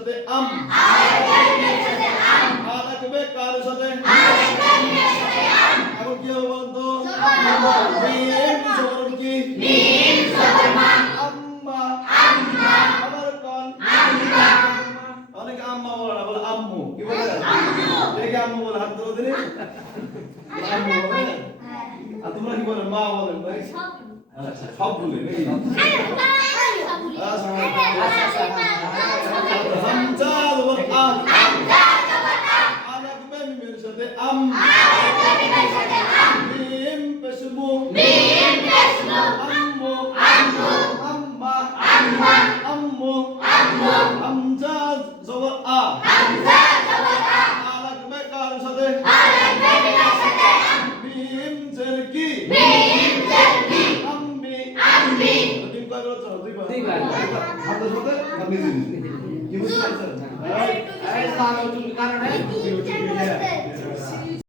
সাথে আম আ থাকবে কার সাথে এখন কি হবে বলতো মিম জবর কি আম্মা আবার কোন অনেকে আম্মা বলে না, বলে আম্মু। কি বলে এটাকে আম্মু বলে, হাত ধরে দিলে আম্মু বলে। আর তোমরা কি বলে, মা বলেন ভাই? আচ্ছা, সব ভুলে নাকি? হামজা জবর আ আ লাগবে মিমের সাথে আম মিম পেশ মু আম্মু আম্মা আম্মু হামজা জবর আ আ লাগবে কার সাথে মিম জের কি আম্মি তুমি কয় বলছো? দুইবার হামজা সাথে আপনি কি বুঝতে পারছেন? এই সারা তুমি কারণে